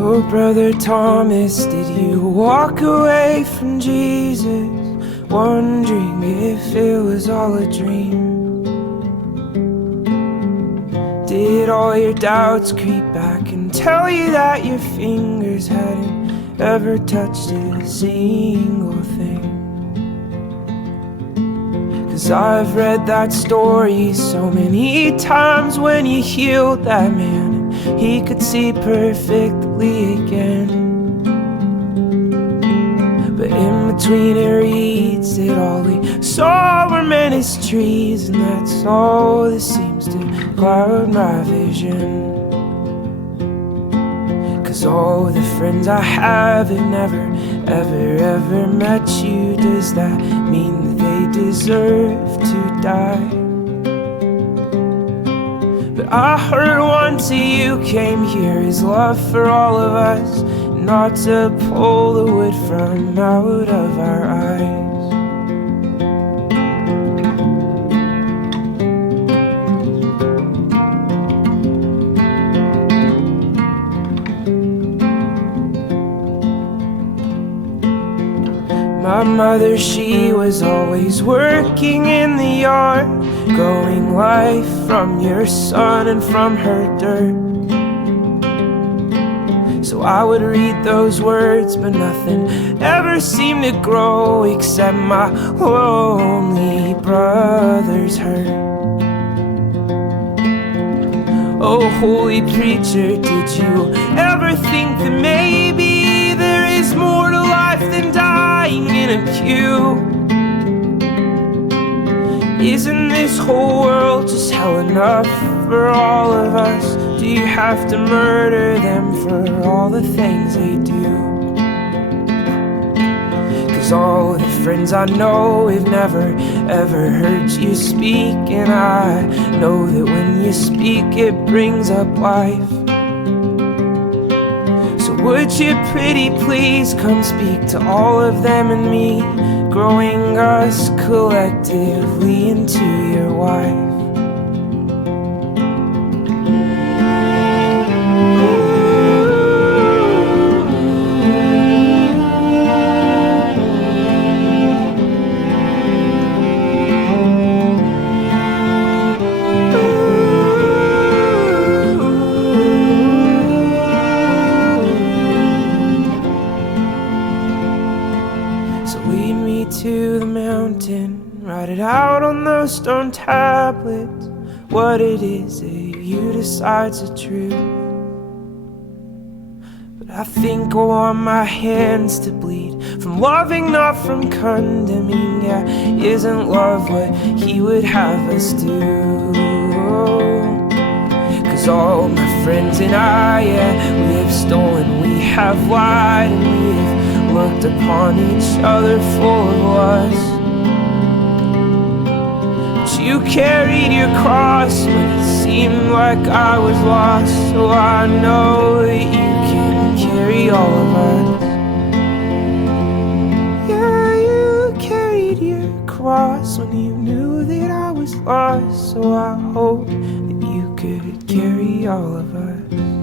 Oh, Brother Thomas, did you walk away from Jesus, wondering if it was all a dream? Did all your doubts creep back and tell you that your fingers hadn't ever touched a single thing? 'Cause I've read that story so many times when you healed that man. He could see perfectly again. But in between it reads that all he saw were ministries, and that's all that seems to cloud my vision. 'Cause all the friends I have never, ever met you. Does that mean that they deserve to die? But I heard once you came here, his love for all of us, not to pull the wood from out of our eyes. My mother, she was always working in the yard, growing life from your sun and from her dirt. So I would read those words, but nothing ever seemed to grow except my lonely brother's hurt. Oh, holy preacher, did you ever think that maybe there is more to life than dying in a pew? Isn't this whole world just hell enough for all of us? Do you have to murder them for all the things they do? 'Cause all the friends I know have never, ever heard you speak, and I know that when you speak it brings up life. So would you pretty please come speak to all of them and me, growing us collectively into your wife? To the mountain, write it out on those stone tablets, what it is that you decide's the truth. But I think I want my hands to bleed from loving, not from condemning. Yeah, isn't love what he would have us do? 'Cause all my friends and I, yeah, we have stolen, we have lied, and we have looked upon each other full of lust. But you carried your cross when it seemed like I was lost, so I know that you can carry all of us. Yeah, you carried your cross when you knew that I was lost, so I hope that you could carry all of us.